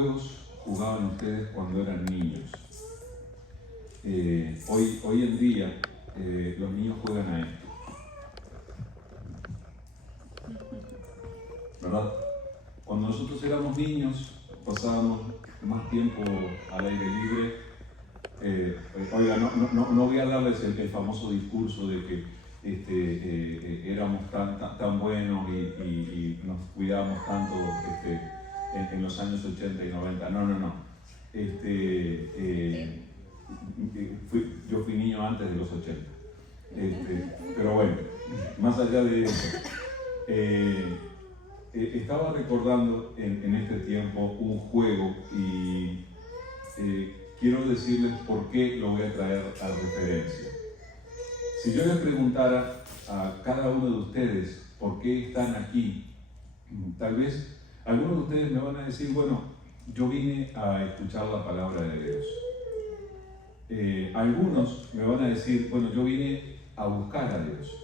juegos jugaban ustedes cuando eran niños? Hoy en día los niños juegan a esto, ¿verdad? Cuando nosotros éramos niños pasábamos más tiempo al aire libre. Oiga, no voy a darles el famoso discurso de que éramos tan buenos y nos cuidábamos tanto en los años 80 y 90. No. Yo fui niño antes de los 80. Pero bueno, más allá de eso, estaba recordando en este tiempo un juego y quiero decirles por qué lo voy a traer a referencia. Si yo les preguntara a cada uno de ustedes por qué están aquí, tal vez algunos de ustedes me van a decir, bueno, yo vine a escuchar la palabra de Dios. Algunos me van a decir, bueno, yo vine a buscar a Dios.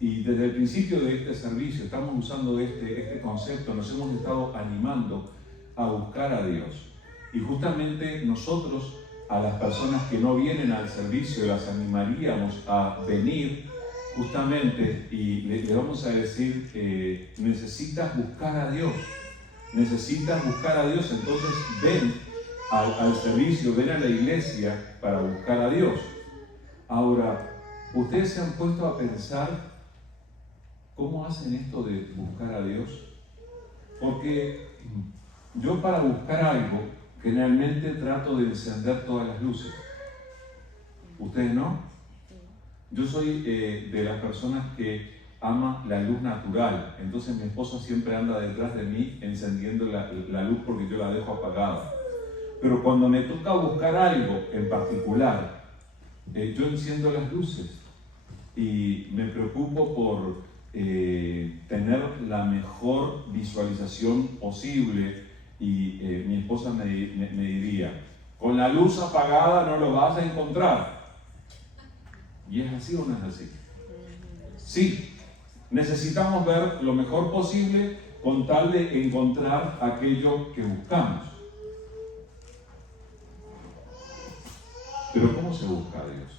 Y desde el principio de este servicio estamos usando este concepto, nos hemos estado animando a buscar a Dios. Y justamente nosotros, a las personas que no vienen al servicio, las animaríamos a venir justamente y le vamos a decir, necesitas buscar a Dios. Necesitas buscar a Dios, entonces ven al servicio, ven a la iglesia para buscar a Dios. Ahora, ¿ustedes se han puesto a pensar cómo hacen esto de buscar a Dios? Porque yo para buscar algo, generalmente trato de encender todas las luces. ¿Ustedes no? Yo soy de las personas que ama la luz natural, entonces mi esposa siempre anda detrás de mí encendiendo la luz porque yo la dejo apagada. Pero cuando me toca buscar algo en particular, yo enciendo las luces y me preocupo por tener la mejor visualización posible y mi esposa me diría, con la luz apagada no lo vas a encontrar. ¿Y es así o no es así? Sí. Necesitamos ver lo mejor posible con tal de encontrar aquello que buscamos. Pero ¿cómo se busca a Dios?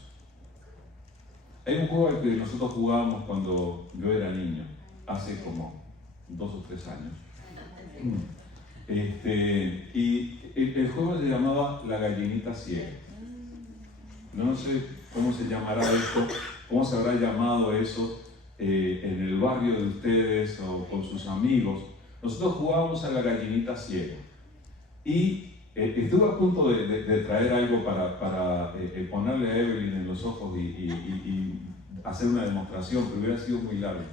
Hay un juego al que nosotros jugábamos cuando yo era niño, hace como 2 o 3 años. Y el juego se llamaba La Gallinita Ciega. No sé cómo se llamará esto, cómo se habrá llamado eso en el barrio de ustedes o con sus amigos. Nosotros jugábamos a la gallinita ciega y estuve a punto de traer algo para ponerle a Evelyn en los ojos y hacer una demostración, pero hubiera sido muy largo.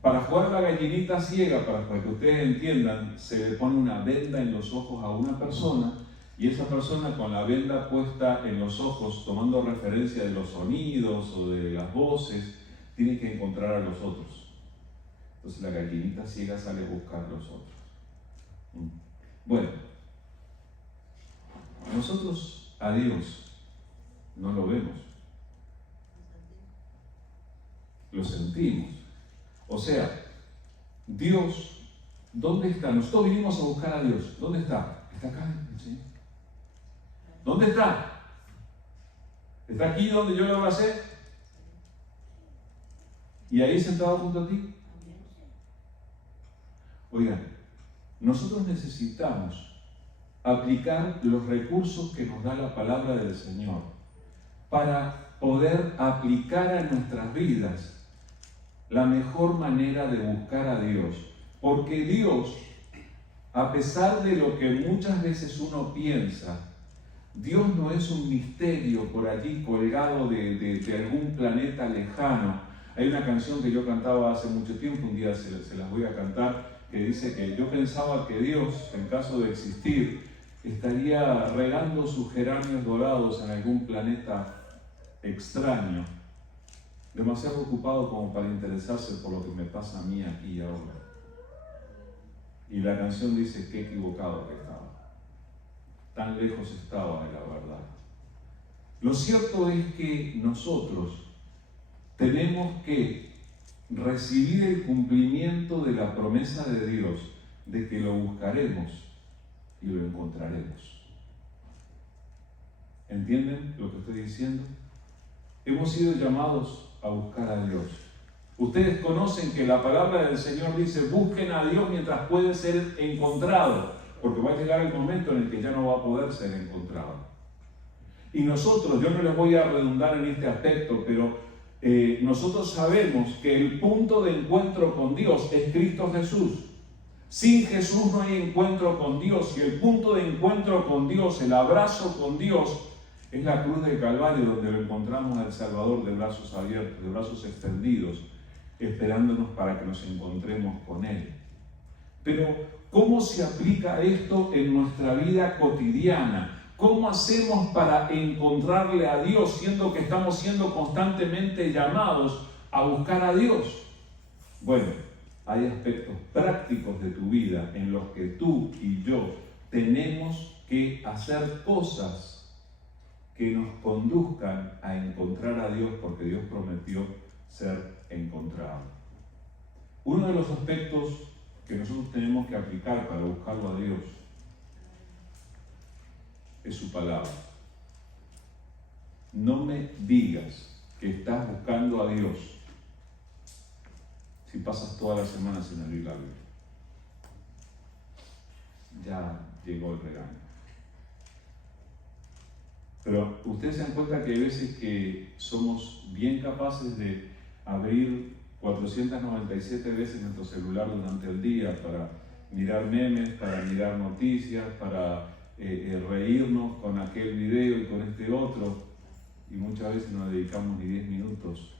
Para jugar a la gallinita ciega, para que ustedes entiendan, se le pone una venda en los ojos a una persona. Y esa persona con la venda puesta en los ojos, tomando referencia de los sonidos o de las voces, tiene que encontrar a los otros. Entonces la gallinita ciega sale a buscar a los otros. Bueno, nosotros a Dios no lo vemos, lo sentimos. O sea, Dios, ¿dónde está? Nosotros vinimos a buscar a Dios. ¿Dónde está? Está acá, ¿sí? ¿Dónde está? ¿Está aquí donde yo lo abracé? ¿Y ahí sentado junto a ti? Oigan, nosotros necesitamos aplicar los recursos que nos da la palabra del Señor para poder aplicar a nuestras vidas la mejor manera de buscar a Dios. Porque Dios, a pesar de lo que muchas veces uno piensa, Dios no es un misterio por allí colgado de algún planeta lejano. Hay una canción que yo cantaba hace mucho tiempo, un día se las voy a cantar, que dice que yo pensaba que Dios, en caso de existir, estaría regando sus geranios dorados en algún planeta extraño, demasiado ocupado como para interesarse por lo que me pasa a mí aquí y ahora. Y la canción dice, qué equivocado que estaba. Tan lejos estaba de la verdad. Lo cierto es que nosotros tenemos que recibir el cumplimiento de la promesa de Dios de que lo buscaremos y lo encontraremos. ¿Entienden lo que estoy diciendo? Hemos sido llamados a buscar a Dios. Ustedes conocen que la palabra del Señor dice: busquen a Dios mientras puede ser encontrado, porque va a llegar el momento en el que ya no va a poder ser encontrado. Y nosotros, yo no les voy a redundar en este aspecto, pero nosotros sabemos que el punto de encuentro con Dios es Cristo Jesús. Sin Jesús no hay encuentro con Dios, y el punto de encuentro con Dios, el abrazo con Dios, es la cruz del Calvario, donde lo encontramos al Salvador de brazos abiertos, de brazos extendidos, esperándonos para que nos encontremos con Él. Pero, ¿cómo se aplica esto en nuestra vida cotidiana? ¿Cómo hacemos para encontrarle a Dios, siendo que estamos siendo constantemente llamados a buscar a Dios? Bueno, hay aspectos prácticos de tu vida en los que tú y yo tenemos que hacer cosas que nos conduzcan a encontrar a Dios, porque Dios prometió ser encontrado. Uno de los aspectos que nosotros tenemos que aplicar para buscarlo a Dios es su palabra. No me digas que estás buscando a Dios si pasas toda la semana sin abrir la Biblia. Ya llegó el regaño. Pero ustedes se dan cuenta que hay veces que somos bien capaces de abrir 497 veces nuestro celular durante el día para mirar memes, para mirar noticias, para reírnos con aquel video y con este otro, y muchas veces no dedicamos ni 10 minutos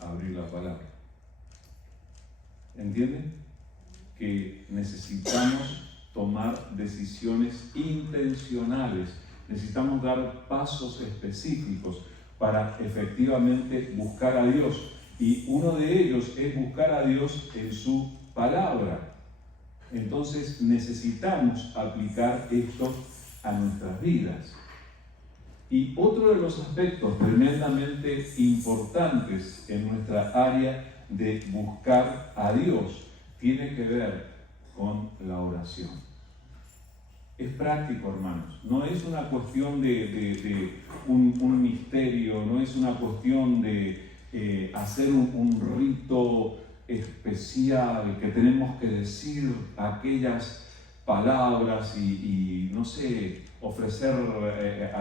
a abrir la palabra. ¿Entienden? Que necesitamos tomar decisiones intencionales, necesitamos dar pasos específicos para efectivamente buscar a Dios, y uno de ellos es buscar a Dios en su palabra. Entonces necesitamos aplicar esto a nuestras vidas. Y otro de los aspectos tremendamente importantes en nuestra área de buscar a Dios tiene que ver con la oración. Es práctico, hermanos. No es una cuestión de un misterio, no es una cuestión de hacer un rito especial que tenemos que decir aquellas palabras y no sé, ofrecer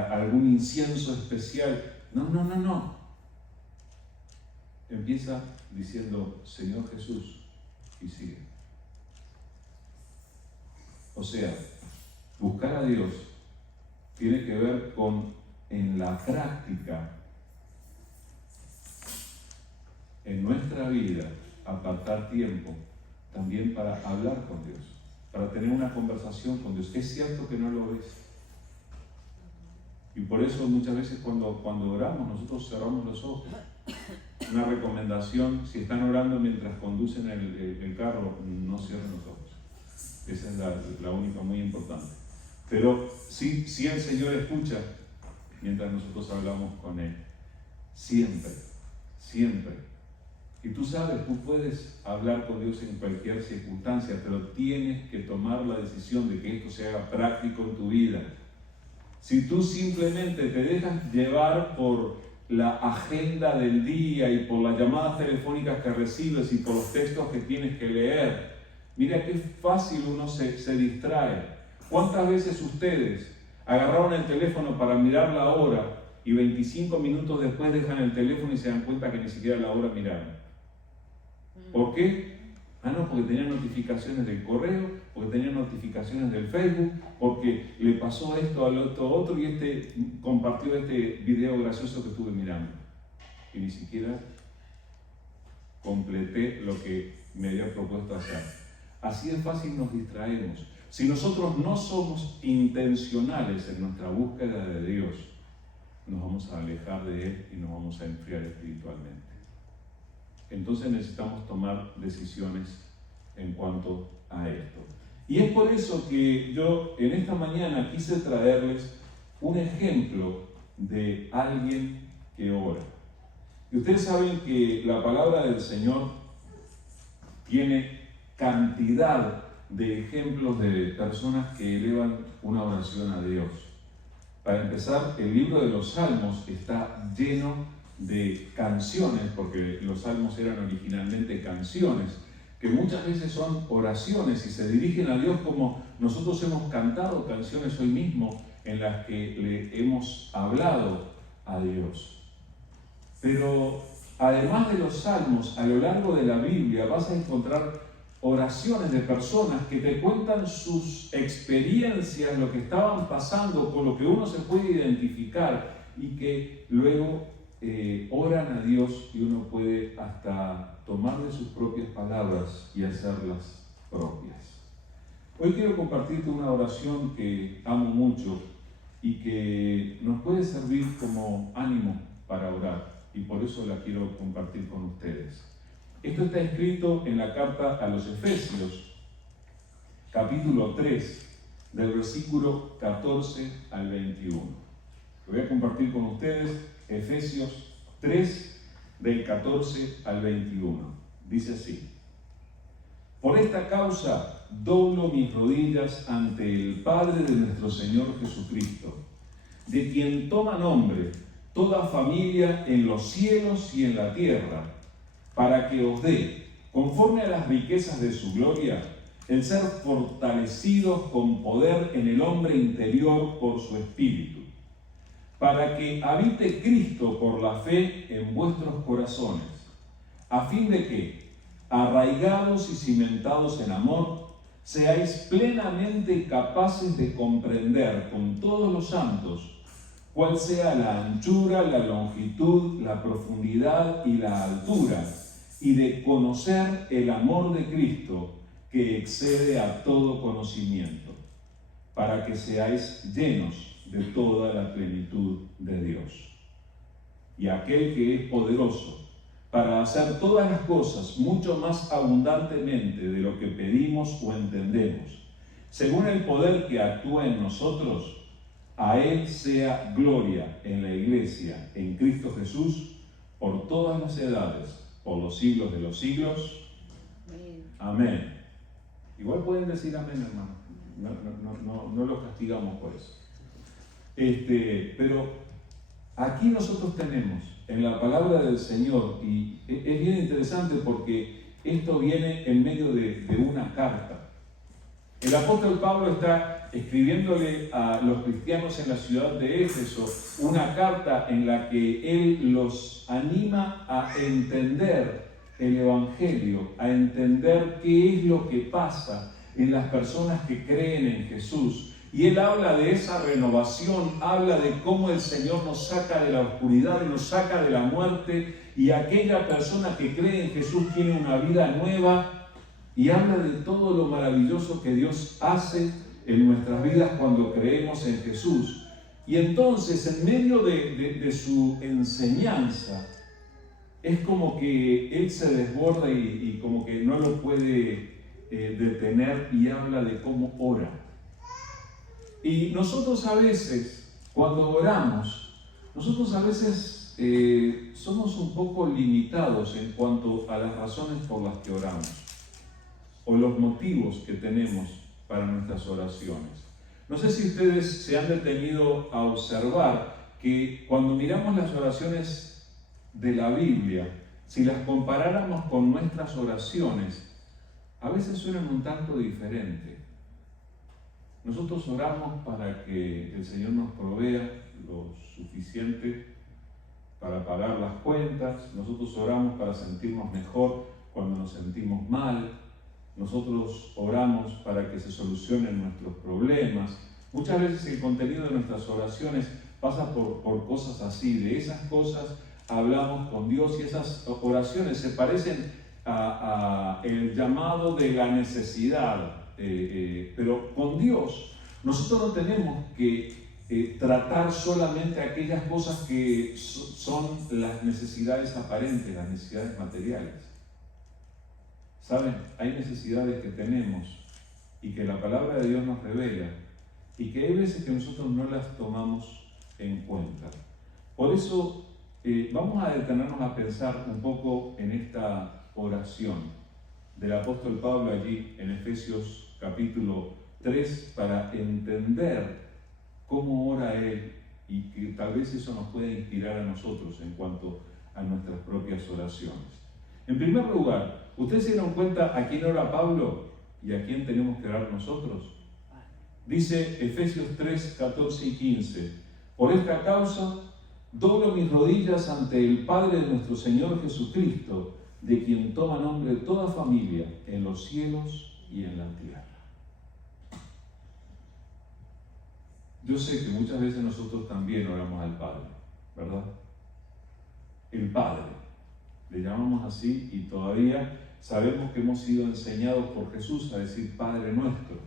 algún incienso especial. No. Empieza diciendo: Señor Jesús, y sigue. O sea, buscar a Dios tiene que ver con, en la práctica, en nuestra vida, apartar tiempo también para hablar con Dios, para tener una conversación con Dios. Es cierto que no lo ves. Y por eso muchas veces cuando oramos, nosotros cerramos los ojos. Una recomendación: si están orando mientras conducen el carro, no cierren los ojos. Esa es la única, muy importante. Pero sí el Señor escucha mientras nosotros hablamos con Él. Siempre. Y tú sabes, tú puedes hablar con Dios en cualquier circunstancia, pero tienes que tomar la decisión de que esto se haga práctico en tu vida. Si tú simplemente te dejas llevar por la agenda del día y por las llamadas telefónicas que recibes y por los textos que tienes que leer, mira qué fácil uno se distrae. ¿Cuántas veces ustedes agarraron el teléfono para mirar la hora y 25 minutos después dejan el teléfono y se dan cuenta que ni siquiera la hora miraron? ¿Por qué? Porque tenían notificaciones del correo, porque tenían notificaciones del Facebook, porque le pasó esto al otro y compartió este video gracioso que estuve mirando. Y ni siquiera completé lo que me había propuesto hacer. Así de fácil nos distraemos. Si nosotros no somos intencionales en nuestra búsqueda de Dios, nos vamos a alejar de Él y nos vamos a enfriar espiritualmente. Entonces necesitamos tomar decisiones en cuanto a esto. Y es por eso que yo en esta mañana quise traerles un ejemplo de alguien que ora. Y ustedes saben que la palabra del Señor tiene cantidad de ejemplos de personas que elevan una oración a Dios. Para empezar, el libro de los Salmos está lleno de canciones, porque los Salmos eran originalmente canciones, que muchas veces son oraciones y se dirigen a Dios como nosotros hemos cantado canciones hoy mismo en las que le hemos hablado a Dios. Pero además de los Salmos, a lo largo de la Biblia vas a encontrar oraciones de personas que te cuentan sus experiencias, lo que estaban pasando, con lo que uno se puede identificar y que luego oran a Dios y uno puede hasta tomar de sus propias palabras y hacerlas propias. Hoy quiero compartirte una oración que amo mucho y que nos puede servir como ánimo para orar, y por eso la quiero compartir con ustedes. Esto está escrito en la carta a los Efesios, capítulo 3, del versículo 14 al 21. Lo voy a compartir con ustedes, Efesios 3, del 14 al 21. Dice así: Por esta causa doblo mis rodillas ante el Padre de nuestro Señor Jesucristo, de quien toma nombre toda familia en los cielos y en la tierra, para que os dé, conforme a las riquezas de su gloria, el ser fortalecidos con poder en el hombre interior por su Espíritu, para que habite Cristo por la fe en vuestros corazones, a fin de que, arraigados y cimentados en amor, seáis plenamente capaces de comprender con todos los santos cuál sea la anchura, la longitud, la profundidad y la altura, y de conocer el amor de Cristo que excede a todo conocimiento, para que seáis llenos de toda la plenitud de Dios. Y aquel que es poderoso para hacer todas las cosas mucho más abundantemente de lo que pedimos o entendemos, según el poder que actúa en nosotros, a Él sea gloria en la Iglesia, en Cristo Jesús, por todas las edades, por los siglos de los siglos. Amén. Igual pueden decir amén, hermano. No los castigamos por eso. Pero aquí nosotros tenemos en la palabra del Señor, y es bien interesante porque esto viene en medio de una carta. El apóstol Pablo está escribiéndole a los cristianos en la ciudad de Éfeso una carta en la que él los anima a entender el Evangelio, a entender qué es lo que pasa en las personas que creen en Jesús. Y él habla de esa renovación, habla de cómo el Señor nos saca de la oscuridad y nos saca de la muerte, y aquella persona que cree en Jesús tiene una vida nueva, y habla de todo lo maravilloso que Dios hace en nuestras vidas cuando creemos en Jesús. Y entonces, en medio de su enseñanza, es como que él se desborda y como que no lo puede detener, y habla de cómo ora. Y nosotros a veces, cuando oramos, somos un poco limitados en cuanto a las razones por las que oramos, o los motivos que tenemos para nuestras oraciones. No sé si ustedes se han detenido a observar que cuando miramos las oraciones de la Biblia, si las comparáramos con nuestras oraciones, a veces suenan un tanto diferente. Nosotros oramos para que el Señor nos provea lo suficiente para pagar las cuentas. Nosotros oramos para sentirnos mejor cuando nos sentimos mal. Nosotros oramos para que se solucionen nuestros problemas. Muchas veces el contenido de nuestras oraciones pasa por cosas así. De esas cosas hablamos con Dios, y esas oraciones se parecen a el llamado de la necesidad. Pero con Dios nosotros no tenemos que tratar solamente aquellas cosas que son las necesidades aparentes, las necesidades materiales. ¿Saben? Hay necesidades que tenemos y que la palabra de Dios nos revela, y que hay veces que nosotros no las tomamos en cuenta. Por eso vamos a detenernos a pensar un poco en esta oración. del apóstol Pablo allí en Efesios capítulo 3 para entender cómo ora él y que tal vez eso nos pueda inspirar a nosotros en cuanto a nuestras propias oraciones. En primer lugar, ¿ustedes se dieron cuenta a quién ora Pablo y a quién tenemos que orar nosotros? Dice Efesios 3, 14 y 15: por esta causa doblo mis rodillas ante el Padre de nuestro Señor Jesucristo, de quien toma nombre toda familia en los cielos y en la tierra. Yo sé que muchas veces nosotros también oramos al Padre, ¿verdad? El Padre, le llamamos así, y todavía sabemos que hemos sido enseñados por Jesús a decir Padre nuestro,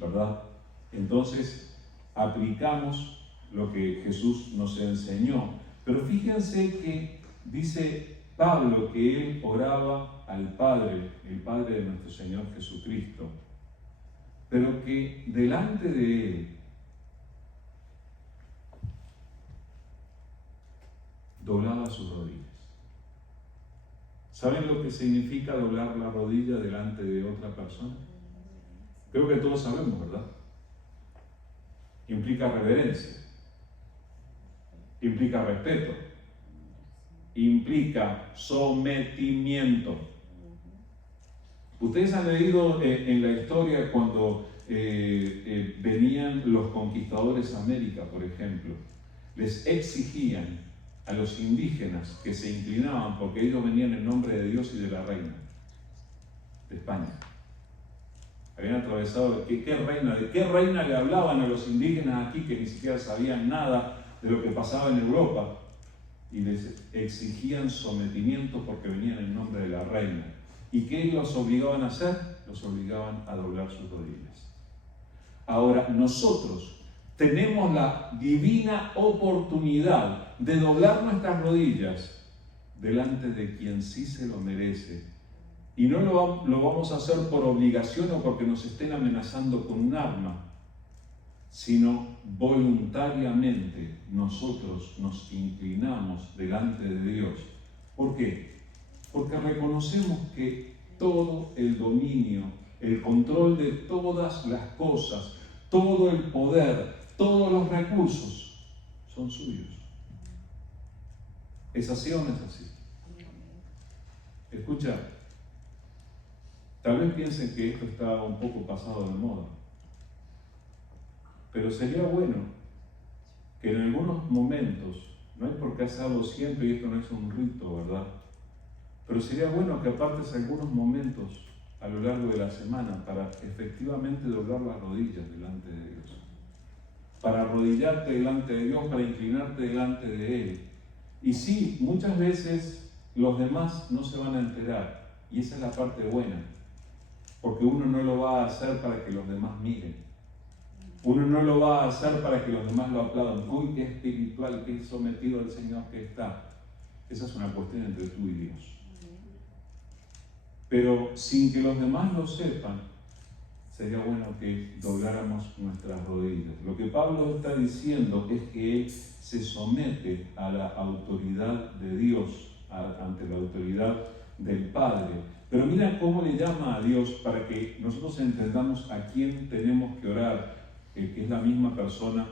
¿verdad? Entonces aplicamos lo que Jesús nos enseñó. Pero fíjense que dice Pablo que él oraba al Padre, el Padre de nuestro Señor Jesucristo, pero que delante de él doblaba sus rodillas. ¿Saben lo que significa doblar la rodilla delante de otra persona? Creo que todos sabemos, ¿verdad? Implica reverencia, implica respeto, implica sometimiento. Ustedes han leído en la historia cuando venían los conquistadores a América, por ejemplo, les exigían a los indígenas que se inclinaban porque ellos venían en nombre de Dios y de la reina de España. Habían atravesado, ¿de qué reina le hablaban a los indígenas aquí que ni siquiera sabían nada de lo que pasaba en Europa? Y les exigían sometimiento porque venían en nombre de la reina. ¿Y qué los obligaban a hacer? Los obligaban a doblar sus rodillas. Ahora, nosotros tenemos la divina oportunidad de doblar nuestras rodillas delante de quien sí se lo merece. Y no lo vamos a hacer por obligación o porque nos estén amenazando con un arma, sino voluntariamente nosotros nos inclinamos delante de Dios. ¿Por qué? Porque reconocemos que todo el dominio, el control de todas las cosas, todo el poder, todos los recursos son suyos. ¿Es así o no es así? Escucha, tal vez piensen que esto está un poco pasado de moda, pero sería bueno que en algunos momentos, no es porque hacerlo siempre y esto no es un rito, ¿verdad? Pero sería bueno que apartes algunos momentos a lo largo de la semana para efectivamente doblar las rodillas delante de Dios, para arrodillarte delante de Dios, para inclinarte delante de Él. Y sí, muchas veces los demás no se van a enterar, y esa es la parte buena, porque uno no lo va a hacer para que los demás miren. Uno no lo va a hacer para que los demás lo aplaudan. Uy, qué espiritual, qué sometido al Señor que está. Esa es una cuestión entre tú y Dios. Pero sin que los demás lo sepan, sería bueno que dobláramos nuestras rodillas. Lo que Pablo está diciendo es que él se somete a la autoridad de Dios, ante la autoridad del Padre. Pero mira cómo le llama a Dios para que nosotros entendamos a quién tenemos que orar, que es la misma persona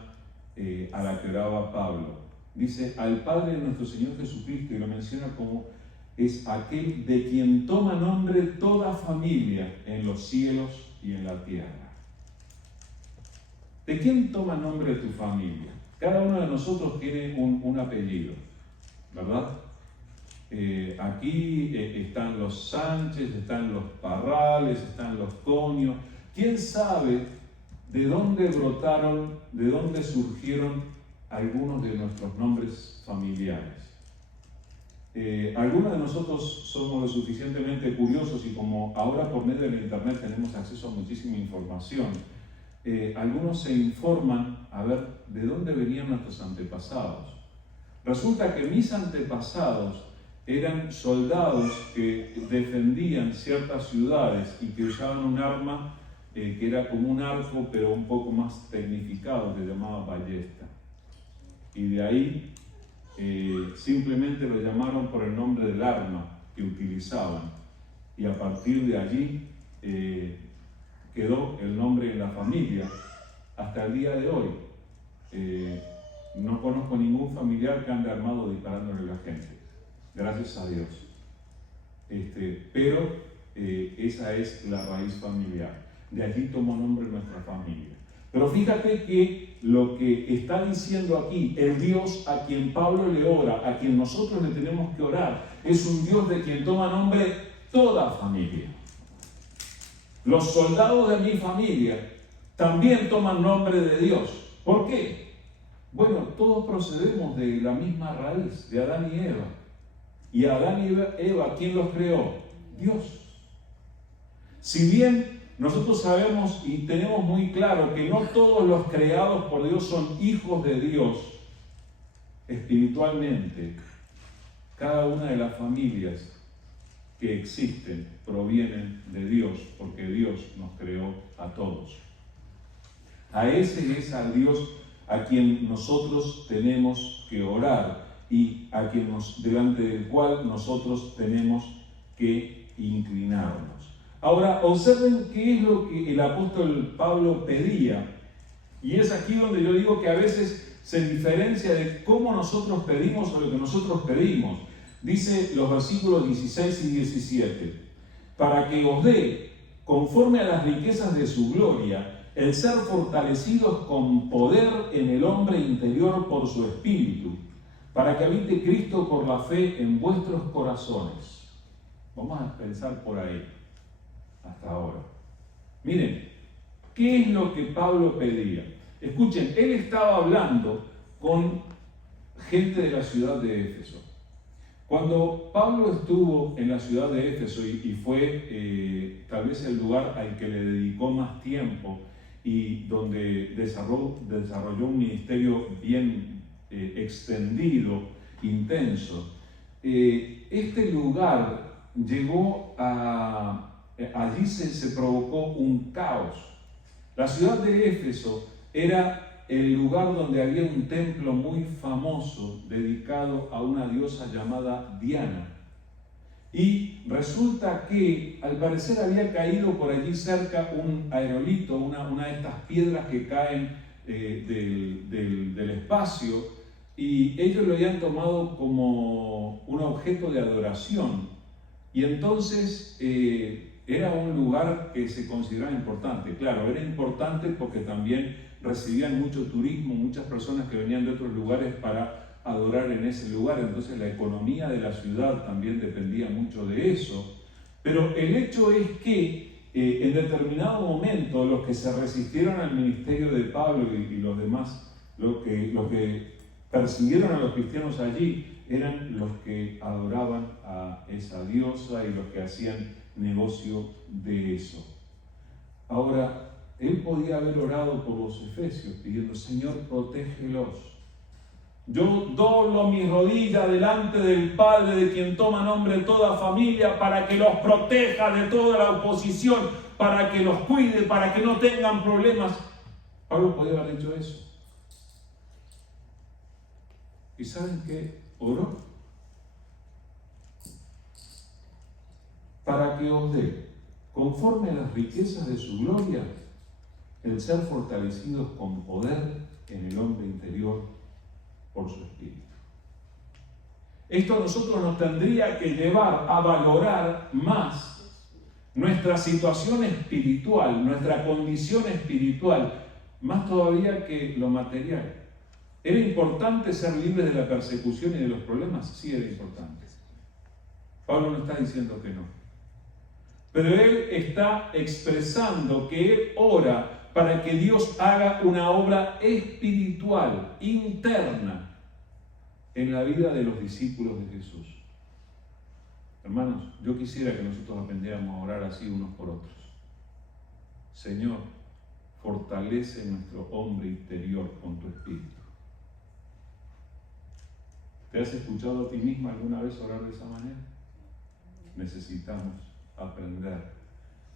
a la que oraba Pablo. Dice, al Padre de nuestro Señor Jesucristo, y lo menciona como es aquel de quien toma nombre toda familia en los cielos y en la tierra. ¿De quién toma nombre tu familia? Cada uno de nosotros tiene un apellido, ¿verdad? Aquí están los Sánchez, están los Parrales, están los Conio. ¿Quién sabe de dónde brotaron, de dónde surgieron algunos de nuestros nombres familiares? Algunos de nosotros somos lo suficientemente curiosos y como ahora por medio del internet tenemos acceso a muchísima información, algunos se informan a ver de dónde venían nuestros antepasados. Resulta que mis antepasados eran soldados que defendían ciertas ciudades y que usaban un arma que era como un arco pero un poco más tecnificado, que se llamaba ballesta. Y de ahí simplemente lo llamaron por el nombre del arma que utilizaban. y a partir de allí quedó el nombre en la familia hasta el día de hoy. No conozco ningún familiar que ande armado disparándole a la gente, gracias a Dios. Pero esa es la raíz familiar. De allí tomó nombre nuestra familia. Pero fíjate que lo que está diciendo aquí, el Dios a quien Pablo le ora, a quien nosotros le tenemos que orar, es un Dios de quien toma nombre toda familia. Los soldados de mi familia también toman nombre de Dios. ¿Por qué? Bueno, todos procedemos de la misma raíz, de Adán y Eva. Y Adán y Eva, ¿quién los creó? Dios. Si bien nosotros sabemos y tenemos muy claro que no todos los creados por Dios son hijos de Dios, espiritualmente, cada una de las familias que existen provienen de Dios, porque Dios nos creó a todos. A ese es al Dios a quien nosotros tenemos que orar y a quien delante del cual nosotros tenemos que inclinarnos. Ahora, observen qué es lo que el apóstol Pablo pedía, y es aquí donde yo digo que a veces se diferencia de cómo nosotros pedimos o lo que nosotros pedimos. Dice los versículos 16 y 17, para que os dé, conforme a las riquezas de su gloria, el ser fortalecidos con poder en el hombre interior por su espíritu, para que habite Cristo por la fe en vuestros corazones. Vamos a pensar por ahí, hasta ahora. Miren, ¿qué es lo que Pablo pedía? Escuchen, él estaba hablando con gente de la ciudad de Éfeso. Cuando Pablo estuvo en la ciudad de Éfeso y fue tal vez el lugar al que le dedicó más tiempo y donde desarrolló un ministerio bien extendido, intenso, este lugar llegó allí se provocó un caos. La ciudad de Éfeso era el lugar donde había un templo muy famoso dedicado a una diosa llamada Diana. Y resulta que al parecer había caído por allí cerca un aerolito, una de estas piedras que caen del espacio, y ellos lo habían tomado como un objeto de adoración. Y entonces era un lugar que se consideraba importante. Claro, era importante porque también recibían mucho turismo, muchas personas que venían de otros lugares para adorar en ese lugar, entonces la economía de la ciudad también dependía mucho de eso. Pero el hecho es que en determinado momento los que se resistieron al ministerio de Pablo y los demás, los que persiguieron a los cristianos allí, eran los que adoraban a esa diosa y los que hacían negocio de eso. Ahora, él podía haber orado por los efesios, pidiendo: Señor, protégelos. Yo doblo mi rodilla delante del Padre, de quien toma nombre toda familia, para que los proteja de toda la oposición, para que los cuide, para que no tengan problemas. Pablo podía haber hecho eso. ¿Y saben qué? Oró para que os dé, conforme a las riquezas de su gloria, el ser fortalecidos con poder en el hombre interior por su espíritu. Esto a nosotros nos tendría que llevar a valorar más nuestra situación espiritual, nuestra condición espiritual, más todavía que lo material. ¿Era importante ser libre de la persecución y de los problemas? Sí, era importante. Pablo no está diciendo que no. Pero él está expresando que él ora para que Dios haga una obra espiritual, interna, en la vida de los discípulos de Jesús. Hermanos, yo quisiera que nosotros aprendiéramos a orar así unos por otros. Señor, fortalece nuestro hombre interior con tu espíritu. ¿Te has escuchado a ti misma alguna vez orar de esa manera? Necesitamos aprender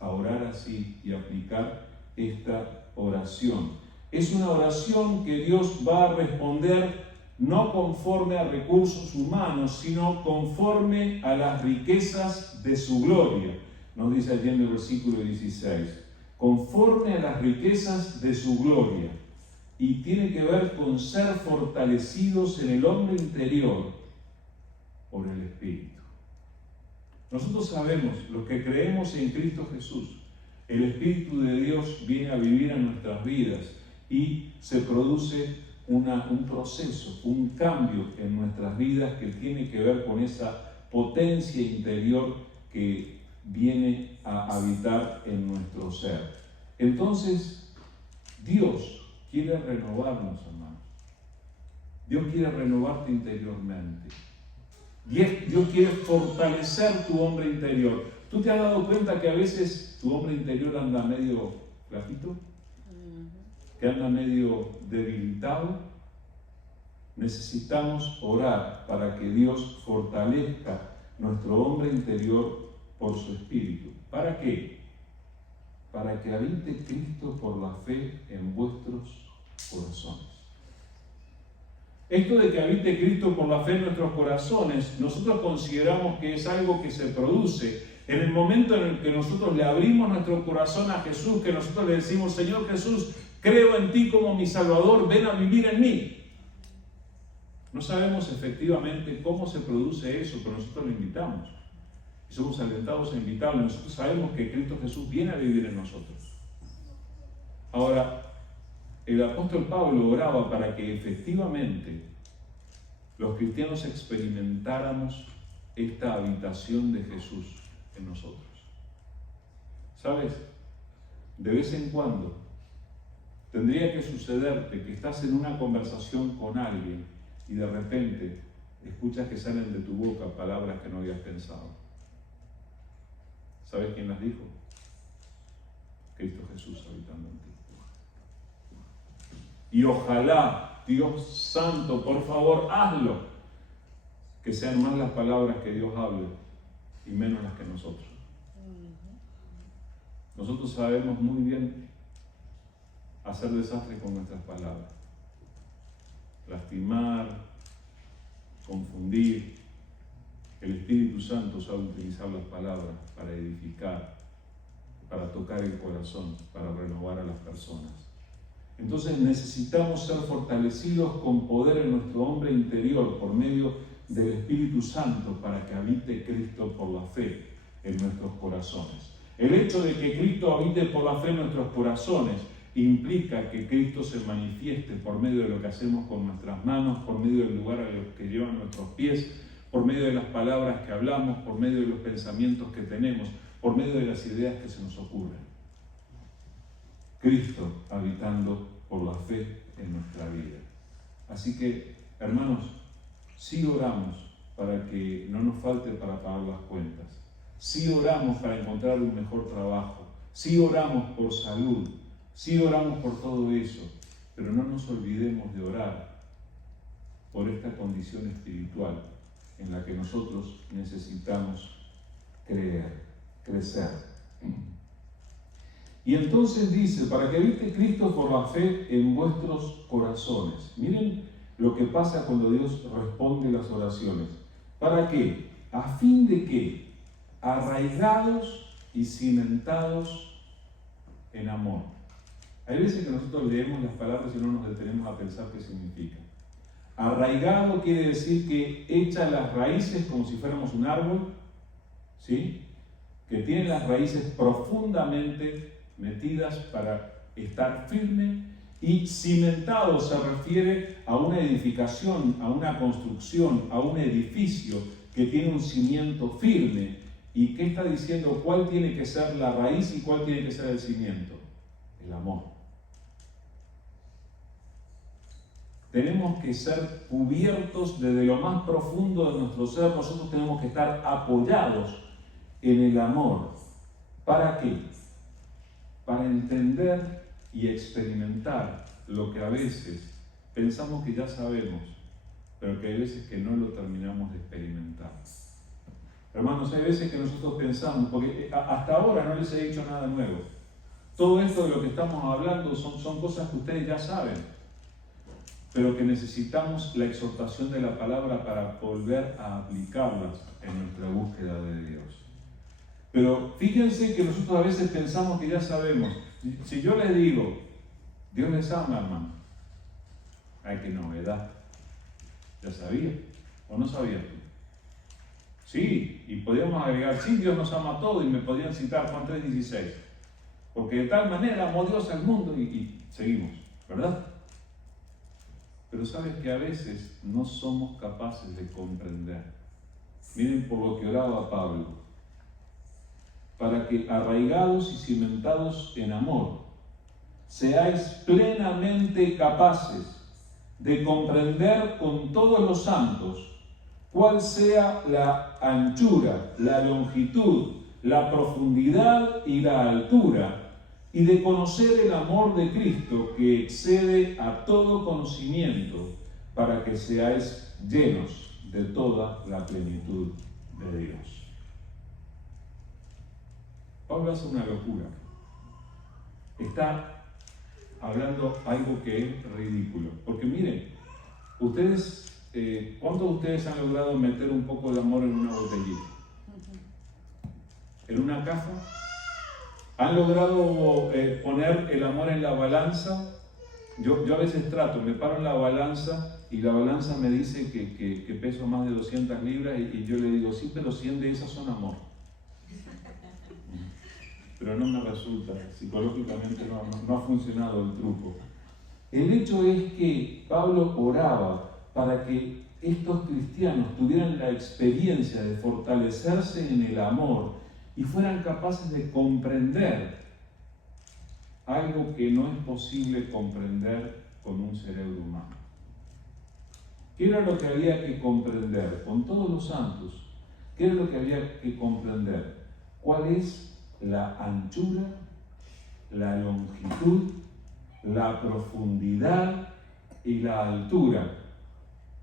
a orar así y aplicar esta oración. Es una oración que Dios va a responder no conforme a recursos humanos, sino conforme a las riquezas de su gloria. nos dice allí en el versículo 16, conforme a las riquezas de su gloria, y tiene que ver con ser fortalecidos en el hombre interior por el Espíritu. Nosotros sabemos, los que creemos en Cristo Jesús, el Espíritu de Dios viene a vivir en nuestras vidas y se produce un proceso, un cambio en nuestras vidas que tiene que ver con esa potencia interior que viene a habitar en nuestro ser. Entonces, Dios quiere renovarnos, hermanos. Dios quiere renovarte interiormente. Dios quiere fortalecer tu hombre interior. ¿Tú te has dado cuenta que a veces tu hombre interior anda medio flaquito? ¿Que anda medio debilitado? Necesitamos orar para que Dios fortalezca nuestro hombre interior por su Espíritu. ¿Para qué? Para que habite Cristo por la fe en vuestros corazones. Esto de que habite Cristo por la fe en nuestros corazones, nosotros consideramos que es algo que se produce en el momento en el que nosotros le abrimos nuestro corazón a Jesús, que nosotros le decimos, Señor Jesús, creo en ti como mi Salvador, ven a vivir en mí. No sabemos efectivamente cómo se produce eso, pero nosotros lo invitamos. Y somos alentados a invitarlo. Nosotros sabemos que Cristo Jesús viene a vivir en nosotros. Ahora, el apóstol Pablo oraba para que efectivamente los cristianos experimentáramos esta habitación de Jesús en nosotros. ¿Sabes? De vez en cuando tendría que sucederte que estás en una conversación con alguien y de repente escuchas que salen de tu boca palabras que no habías pensado. ¿Sabes quién las dijo? Cristo Jesús habitando en ti. Y ojalá, Dios Santo, por favor, hazlo, que sean más las palabras que Dios hable y menos las que nosotros. Nosotros sabemos muy bien hacer desastre con nuestras palabras. Lastimar, confundir. El Espíritu Santo sabe utilizar las palabras para edificar, para tocar el corazón, para renovar a las personas. Entonces necesitamos ser fortalecidos con poder en nuestro hombre interior por medio del Espíritu Santo para que habite Cristo por la fe en nuestros corazones. El hecho de que Cristo habite por la fe en nuestros corazones implica que Cristo se manifieste por medio de lo que hacemos con nuestras manos, por medio del lugar a los que llevan nuestros pies, por medio de las palabras que hablamos, por medio de los pensamientos que tenemos, por medio de las ideas que se nos ocurren. Cristo habitando por la fe en nuestra vida. Así que, hermanos, sí oramos para que no nos falte para pagar las cuentas. Sí oramos para encontrar un mejor trabajo. Sí oramos por salud. Sí oramos por todo eso. Pero no nos olvidemos de orar por esta condición espiritual en la que nosotros necesitamos crecer. Y entonces dice, para que habite Cristo por la fe en vuestros corazones. Miren lo que pasa cuando Dios responde las oraciones. ¿Para qué? A fin de que, arraigados y cimentados en amor. Hay veces que nosotros leemos las palabras y no nos detenemos a pensar qué significa. Arraigado quiere decir que echa las raíces como si fuéramos un árbol, ¿sí? Que tiene las raíces profundamente metidas para estar firme, y cimentado se refiere a una edificación, a una construcción, a un edificio que tiene un cimiento firme. ¿Y qué está diciendo? ¿Cuál tiene que ser la raíz y cuál tiene que ser el cimiento? El amor. Tenemos que ser cubiertos desde lo más profundo de nuestro ser. Nosotros tenemos que estar apoyados en el amor. ¿Para qué? Para entender y experimentar lo que a veces pensamos que ya sabemos, pero que hay veces que no lo terminamos de experimentar. Hermanos, hay veces que nosotros pensamos, porque hasta ahora no les he dicho nada nuevo. Todo esto de lo que estamos hablando son cosas que ustedes ya saben, pero que necesitamos la exhortación de la palabra para volver a aplicarlas en nuestra búsqueda de Dios. Pero fíjense que nosotros a veces pensamos que ya sabemos. Si yo les digo, Dios les ama, hermano. Ay, qué novedad. ¿Ya sabía? ¿O no sabías tú? Sí, y podríamos agregar, sí, Dios nos ama a todos, y me podrían citar Juan 3:16. Porque de tal manera amó Dios al mundo, y seguimos, ¿verdad? Pero sabes que a veces no somos capaces de comprender. Miren por lo que oraba Pablo. Para que arraigados y cimentados en amor, seáis plenamente capaces de comprender con todos los santos cuál sea la anchura, la longitud, la profundidad y la altura, y de conocer el amor de Cristo que excede a todo conocimiento, para que seáis llenos de toda la plenitud de Dios. Pablo hace una locura. Está hablando algo que es ridículo. Porque miren, ustedes, ¿cuántos de ustedes han logrado meter un poco de amor en una botellita? ¿En una caja? ¿Han logrado poner el amor en la balanza? Yo a veces trato, me paro en la balanza y la balanza me dice que peso más de 200 libras y yo le digo, sí, pero 100 de esas son amor. Pero no me resulta, psicológicamente no ha funcionado el truco. El hecho es que Pablo oraba para que estos cristianos tuvieran la experiencia de fortalecerse en el amor y fueran capaces de comprender algo que no es posible comprender con un cerebro humano. ¿Qué era lo que había que comprender con todos los santos? ¿Qué era lo que había que comprender? ¿Cuál es la anchura, la longitud, la profundidad y la altura?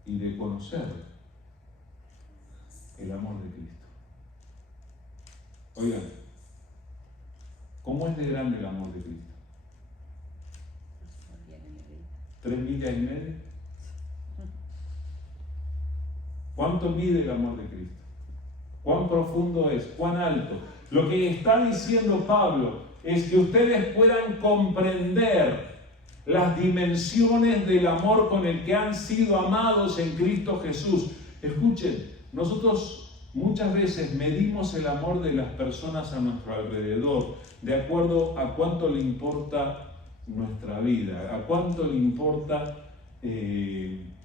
Y de conocer el amor de Cristo. Oigan, ¿cómo es de grande el amor de Cristo? 3 millas y media. ¿Cuánto mide el amor de Cristo? ¿Cuán profundo es? ¿Cuán alto? Lo que está diciendo Pablo es que ustedes puedan comprender las dimensiones del amor con el que han sido amados en Cristo Jesús. Escuchen, nosotros muchas veces medimos el amor de las personas a nuestro alrededor de acuerdo a cuánto le importa nuestra vida, a cuánto le importa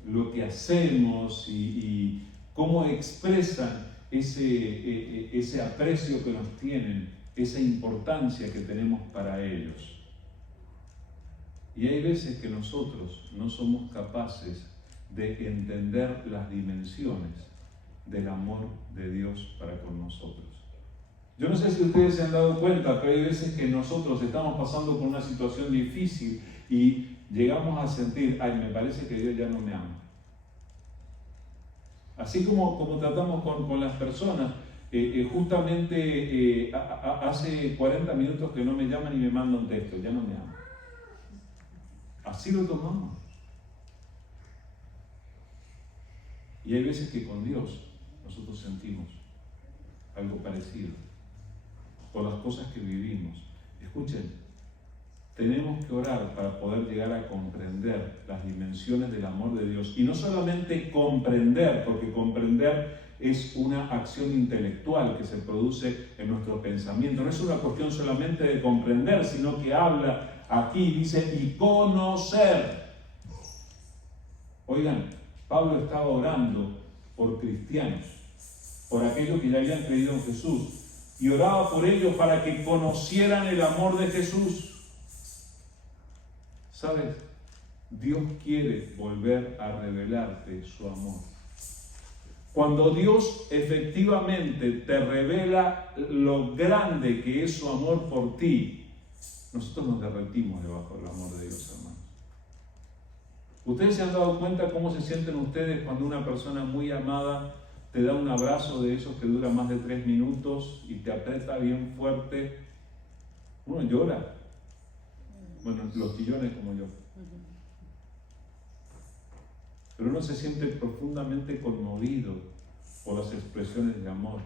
lo que hacemos y cómo expresan ese aprecio que nos tienen, esa importancia que tenemos para ellos. Y hay veces que nosotros no somos capaces de entender las dimensiones del amor de Dios para con nosotros. Yo no sé si ustedes se han dado cuenta, pero hay veces que nosotros estamos pasando por una situación difícil y llegamos a sentir, ay, me parece que Dios ya no me ama. Así como tratamos con las personas, justamente hace 40 minutos que no me llaman y me mandan un texto, ya no me aman. Así lo tomamos. Y hay veces que con Dios nosotros sentimos algo parecido por las cosas que vivimos. Escuchen, tenemos que orar para poder llegar a comprender las dimensiones del amor de Dios. Y no solamente comprender, porque comprender es una acción intelectual que se produce en nuestro pensamiento. No es una cuestión solamente de comprender, sino que habla aquí, dice, y conocer. Oigan, Pablo estaba orando por cristianos, por aquellos que ya habían creído en Jesús, y oraba por ellos para que conocieran el amor de Jesús. ¿Sabes? Dios quiere volver a revelarte su amor. Cuando Dios efectivamente te revela lo grande que es su amor por ti, nosotros nos derretimos debajo del amor de Dios, hermanos. ¿Ustedes se han dado cuenta cómo se sienten ustedes cuando una persona muy amada te da un abrazo de esos que dura más de 3 minutos y te aprieta bien fuerte? Uno llora. Bueno, los chillones como yo. Pero uno se siente profundamente conmovido por las expresiones de amor.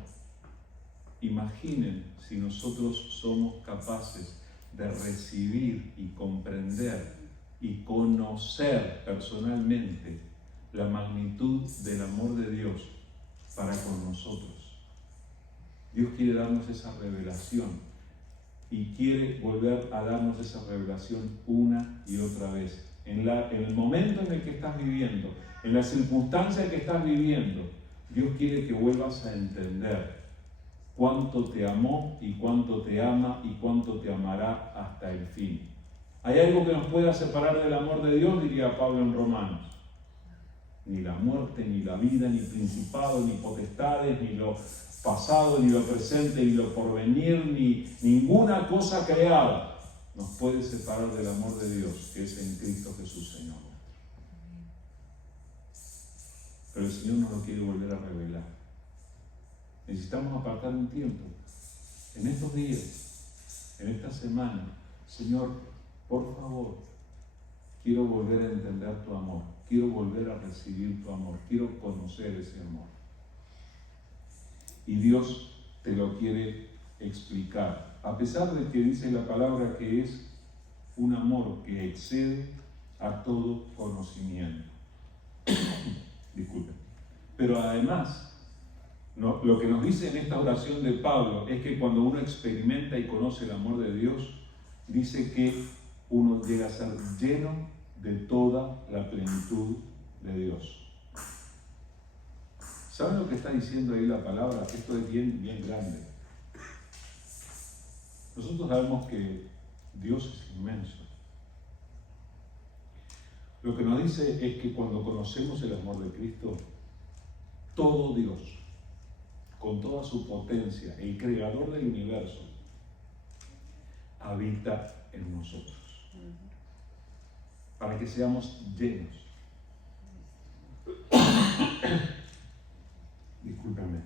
Imaginen si nosotros somos capaces de recibir y comprender y conocer personalmente la magnitud del amor de Dios para con nosotros. Dios quiere darnos esa revelación y quiere volver a darnos esa revelación una y otra vez. En el momento en el que estás viviendo, en la circunstancia que estás viviendo, Dios quiere que vuelvas a entender cuánto te amó y cuánto te ama y cuánto te amará hasta el fin. ¿Hay algo que nos pueda separar del amor de Dios? Diría Pablo en Romanos. Ni la muerte, ni la vida, ni principados, ni potestades, ni lo pasado, ni lo presente, ni lo porvenir, ni ninguna cosa creada nos puede separar del amor de Dios, que es en Cristo Jesús, Señor. Pero el Señor nos lo quiere volver a revelar. Necesitamos apartar un tiempo, en estos días, en esta semana. Señor, por favor, quiero volver a entender tu amor, quiero volver a recibir tu amor, quiero conocer ese amor. Y Dios te lo quiere explicar, a pesar de que dice la palabra que es un amor que excede a todo conocimiento. Disculpen. Pero además, lo que nos dice en esta oración de Pablo es que cuando uno experimenta y conoce el amor de Dios, dice que uno llega a ser lleno de toda la plenitud de Dios. ¿Saben lo que está diciendo ahí la palabra? Esto es bien grande. Nosotros sabemos que Dios es inmenso. Lo que nos dice es que cuando conocemos el amor de Cristo, todo Dios, con toda su potencia, el creador del universo, habita en nosotros. Para que seamos llenos. Discúlpame.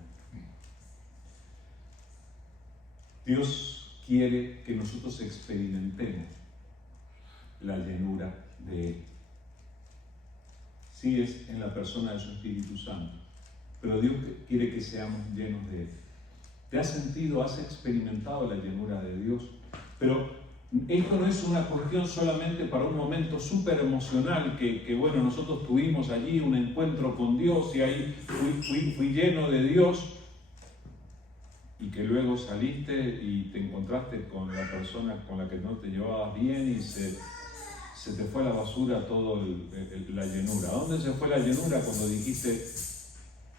Dios quiere que nosotros experimentemos la llenura de Él. Sí, es en la persona de su Espíritu Santo, pero Dios quiere que seamos llenos de Él. ¿Te has sentido, has experimentado la llenura de Dios? Pero esto no es una cuestión solamente para un momento súper emocional que bueno, nosotros tuvimos allí un encuentro con Dios y ahí fui lleno de Dios, y que luego saliste y te encontraste con la persona con la que no te llevabas bien y se te fue a la basura toda la llenura. ¿A dónde se fue la llenura cuando dijiste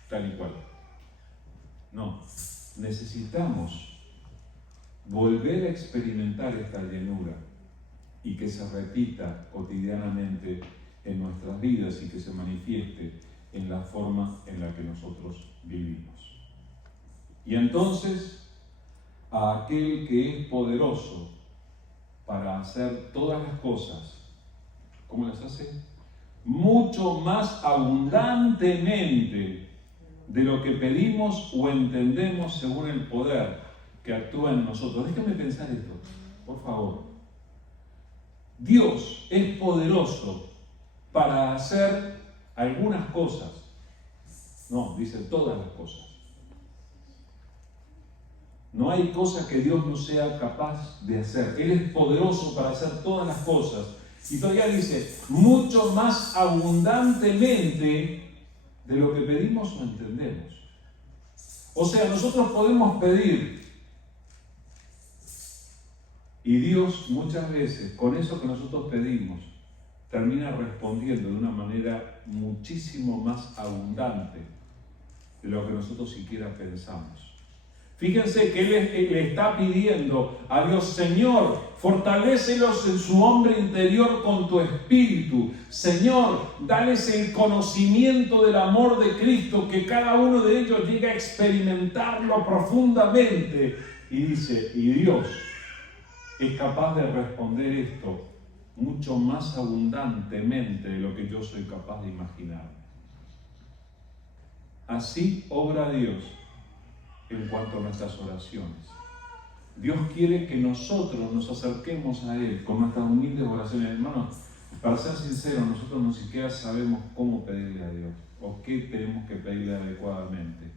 tal y cual? No, necesitamos volver a experimentar esta llenura y que se repita cotidianamente en nuestras vidas y que se manifieste en la forma en la que nosotros vivimos. Y entonces, a aquel que es poderoso para hacer todas las cosas, ¿cómo las hace? Mucho más abundantemente de lo que pedimos o entendemos según el poder que actúa en nosotros. Déjame pensar esto, por favor. Dios es poderoso para hacer algunas cosas. No, dice todas las cosas. No hay cosa que Dios no sea capaz de hacer. Él es poderoso para hacer todas las cosas. Y todavía dice, mucho más abundantemente de lo que pedimos o entendemos. O sea, nosotros podemos pedir, y Dios muchas veces, con eso que nosotros pedimos, termina respondiendo de una manera muchísimo más abundante de lo que nosotros siquiera pensamos. Fíjense que Él le está pidiendo a Dios, Señor, fortalécelos en su hombre interior con tu espíritu. Señor, dales el conocimiento del amor de Cristo, que cada uno de ellos llegue a experimentarlo profundamente. Y dice, y Dios es capaz de responder esto mucho más abundantemente de lo que yo soy capaz de imaginar. Así obra Dios en cuanto a nuestras oraciones. Dios quiere que nosotros nos acerquemos a Él con nuestras humildes oraciones. Hermanos, para ser sinceros, nosotros ni siquiera sabemos cómo pedirle a Dios o qué tenemos que pedirle adecuadamente.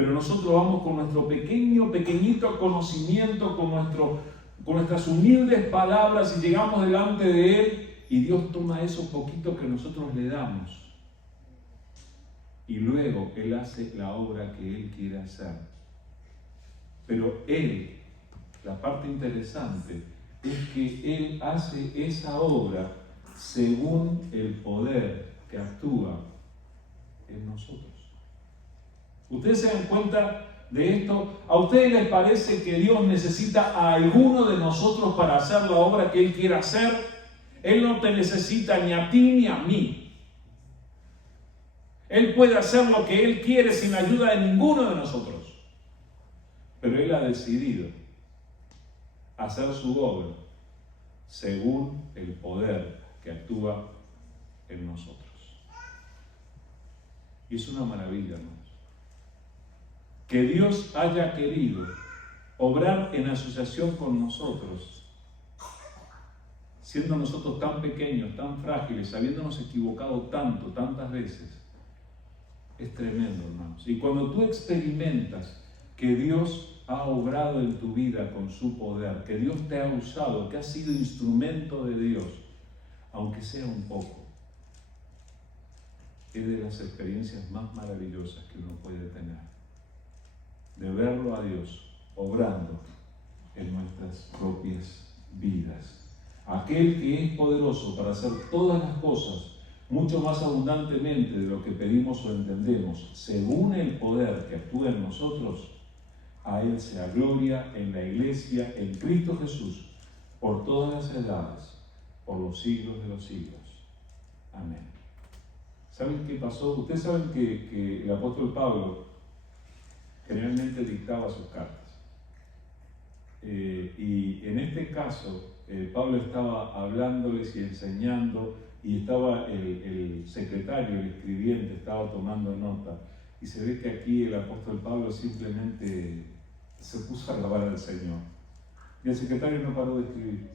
Pero nosotros vamos con nuestro pequeñito conocimiento, con nuestras humildes palabras y llegamos delante de Él y Dios toma eso poquito que nosotros le damos. Y luego Él hace la obra que Él quiere hacer. Pero Él, la parte interesante, es que Él hace esa obra según el poder que actúa en nosotros. ¿Ustedes se dan cuenta de esto? ¿A ustedes les parece que Dios necesita a alguno de nosotros para hacer la obra que Él quiere hacer? Él no te necesita ni a ti ni a mí. Él puede hacer lo que Él quiere sin ayuda de ninguno de nosotros. Pero Él ha decidido hacer su obra según el poder que actúa en nosotros. Y es una maravilla, hermanos. Que Dios haya querido obrar en asociación con nosotros, siendo nosotros tan pequeños, tan frágiles, habiéndonos equivocado tantas veces, es tremendo, hermanos. Y cuando tú experimentas que Dios ha obrado en tu vida con su poder, que Dios te ha usado, que has sido instrumento de Dios, aunque sea un poco, es de las experiencias más maravillosas que uno puede tener, de verlo a Dios obrando en nuestras propias vidas. Aquel que es poderoso para hacer todas las cosas mucho más abundantemente de lo que pedimos o entendemos, según el poder que actúa en nosotros, a Él sea gloria en la Iglesia, en Cristo Jesús, por todas las edades, por los siglos de los siglos. Amén. ¿Saben qué pasó? Ustedes saben que el apóstol Pablo generalmente dictaba sus cartas. Y en este caso, Pablo estaba hablándoles y enseñando, y estaba el secretario, el escribiente, estaba tomando nota. Y se ve que aquí el apóstol Pablo simplemente se puso a alabar al Señor. Y el secretario no paró de escribir.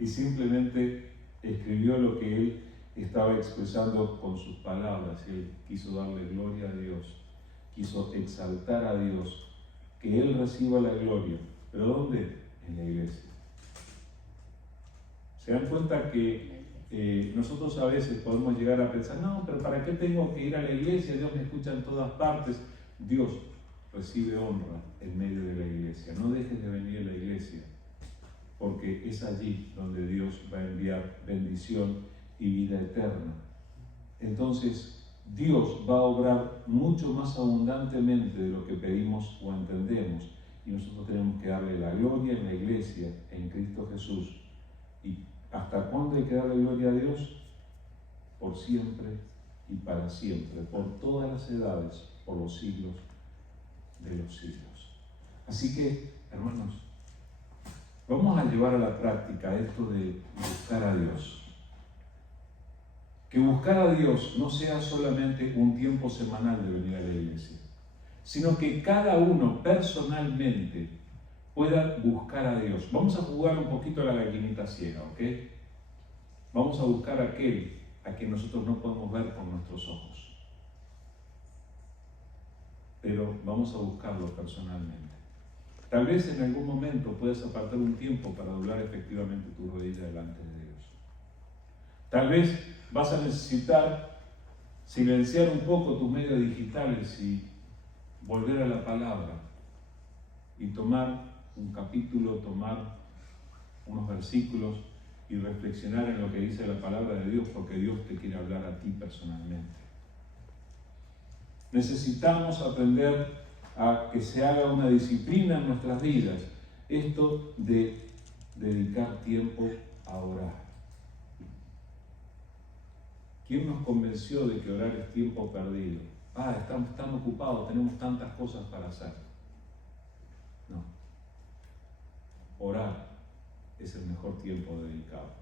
Y simplemente escribió lo que él estaba expresando con sus palabras. Él quiso darle gloria a Dios, quiso exaltar a Dios, que Él reciba la gloria. ¿Pero dónde? En la iglesia. ¿Se dan cuenta que nosotros a veces podemos llegar a pensar, no, pero ¿para qué tengo que ir a la iglesia? Dios me escucha en todas partes. Dios recibe honra en medio de la iglesia. No dejes de venir a la iglesia, porque es allí donde Dios va a enviar bendición y vida eterna. Entonces, Dios va a obrar mucho más abundantemente de lo que pedimos o entendemos, y nosotros tenemos que darle la gloria en la iglesia, en Cristo Jesús. ¿Y hasta cuándo hay que darle gloria a Dios? Por siempre y para siempre, por todas las edades, por los siglos de los siglos. Así que, hermanos, vamos a llevar a la práctica esto de buscar a Dios. Que buscar a Dios no sea solamente un tiempo semanal de venir a la iglesia, sino que cada uno personalmente pueda buscar a Dios. Vamos a jugar un poquito a la gallinita ciega, ¿ok? Vamos a buscar a aquel a quien nosotros no podemos ver con nuestros ojos, pero vamos a buscarlo personalmente. Tal vez en algún momento puedas apartar un tiempo para doblar efectivamente tu rodilla delante de Dios. Tal vez vas a necesitar silenciar un poco tus medios digitales y volver a la palabra y tomar un capítulo, tomar unos versículos y reflexionar en lo que dice la palabra de Dios, porque Dios te quiere hablar a ti personalmente. Necesitamos aprender a que se haga una disciplina en nuestras vidas, esto de dedicar tiempo a orar. ¿Quién nos convenció de que orar es tiempo perdido? Estamos tan ocupados, tenemos tantas cosas para hacer. No. Orar es el mejor tiempo dedicado.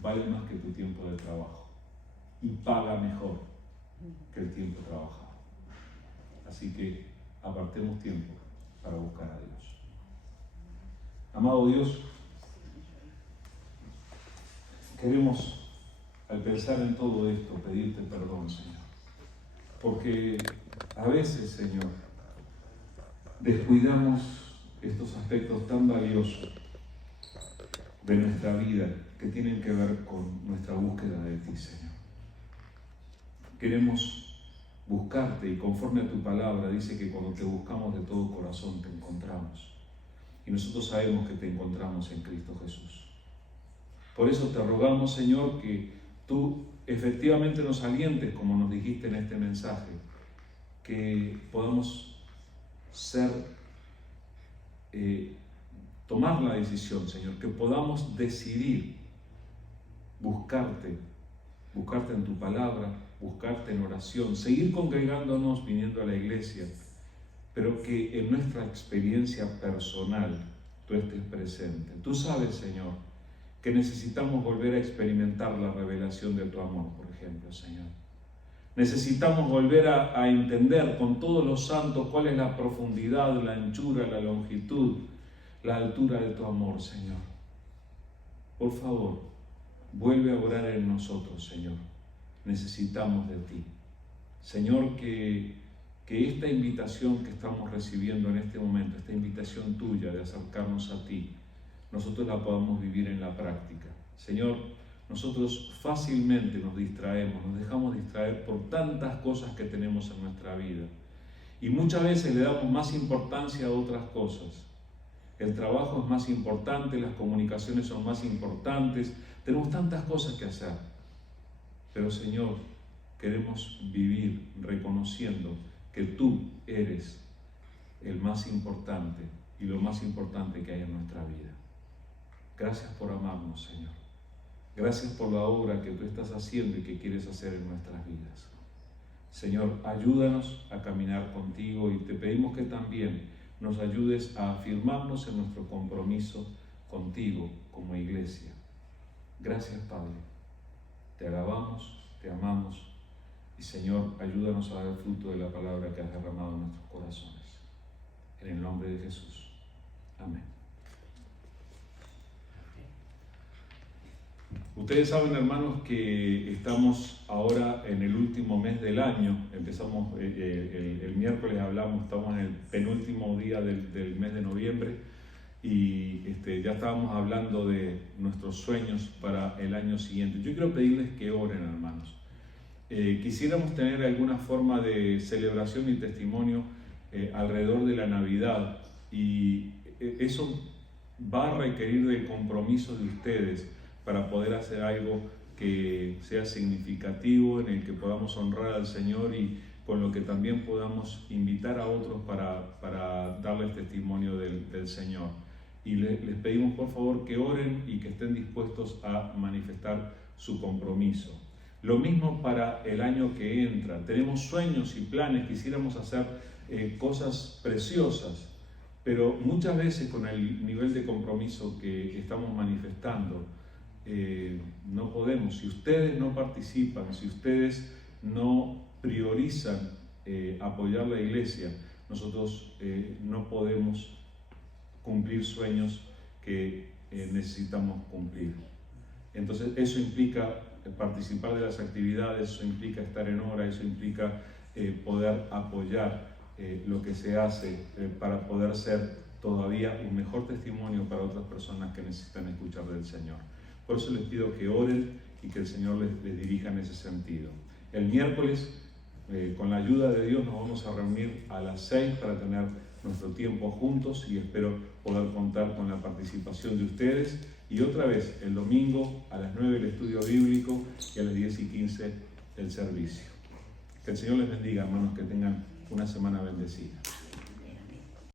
Vale más que tu tiempo de trabajo. Y paga mejor que el tiempo trabajado. Así que apartemos tiempo para buscar a Dios. Amado Dios, queremos, al pensar en todo esto, pedirte perdón, Señor. Porque a veces, Señor, descuidamos estos aspectos tan valiosos de nuestra vida que tienen que ver con nuestra búsqueda de ti, Señor. Queremos buscarte y conforme a tu palabra dice que cuando te buscamos de todo corazón te encontramos. Y nosotros sabemos que te encontramos en Cristo Jesús. Por eso te rogamos, Señor, que tú efectivamente nos alientes, como nos dijiste en este mensaje, que podamos tomar la decisión, Señor, que podamos decidir buscarte en tu palabra, buscarte en oración, seguir congregándonos, viniendo a la iglesia, pero que en nuestra experiencia personal tú estés presente. Tú sabes, Señor, que necesitamos volver a experimentar la revelación de tu amor, por ejemplo, Señor. Necesitamos volver a entender con todos los santos cuál es la profundidad, la anchura, la longitud, la altura de tu amor, Señor. Por favor, vuelve a orar en nosotros, Señor. Necesitamos de ti. Señor, que esta invitación que estamos recibiendo en este momento, esta invitación tuya de acercarnos a ti, nosotros la podamos vivir en la práctica. Señor, nosotros fácilmente nos distraemos, nos dejamos distraer por tantas cosas que tenemos en nuestra vida. Y muchas veces le damos más importancia a otras cosas. El trabajo es más importante, las comunicaciones son más importantes, tenemos tantas cosas que hacer. Pero Señor, queremos vivir reconociendo que tú eres el más importante y lo más importante que hay en nuestra vida. Gracias por amarnos, Señor. Gracias por la obra que tú estás haciendo y que quieres hacer en nuestras vidas. Señor, ayúdanos a caminar contigo y te pedimos que también nos ayudes a afirmarnos en nuestro compromiso contigo como iglesia. Gracias, Padre. Te alabamos, te amamos y, Señor, ayúdanos a dar fruto de la palabra que has derramado en nuestros corazones. En el nombre de Jesús. Amén. Ustedes saben, hermanos, que estamos ahora en el último mes del año. Empezamos el miércoles, estamos en el penúltimo día del mes de noviembre y ya estábamos hablando de nuestros sueños para el año siguiente. Yo quiero pedirles que oren, hermanos. Quisiéramos tener alguna forma de celebración y testimonio alrededor de la Navidad, y eso va a requerir del compromiso de ustedes para poder hacer algo que sea significativo, en el que podamos honrar al Señor y con lo que también podamos invitar a otros para darles testimonio del Señor. Y les pedimos por favor que oren y que estén dispuestos a manifestar su compromiso. Lo mismo para el año que entra. Tenemos sueños y planes, quisiéramos hacer cosas preciosas, pero muchas veces con el nivel de compromiso que estamos manifestando, no podemos. Si ustedes no participan, si ustedes no priorizan apoyar la iglesia, nosotros no podemos cumplir sueños que necesitamos cumplir. Entonces eso implica participar de las actividades, eso implica estar en hora, eso implica poder apoyar lo que se hace para poder ser todavía un mejor testimonio para otras personas que necesitan escuchar del Señor. Por eso les pido que oren y que el Señor les dirija en ese sentido. El miércoles, con la ayuda de Dios, nos vamos a reunir a las 6 para tener nuestro tiempo juntos y espero poder contar con la participación de ustedes. Y otra vez, el domingo a las 9 el estudio bíblico y a las 10:15 el servicio. Que el Señor les bendiga, hermanos, que tengan una semana bendecida.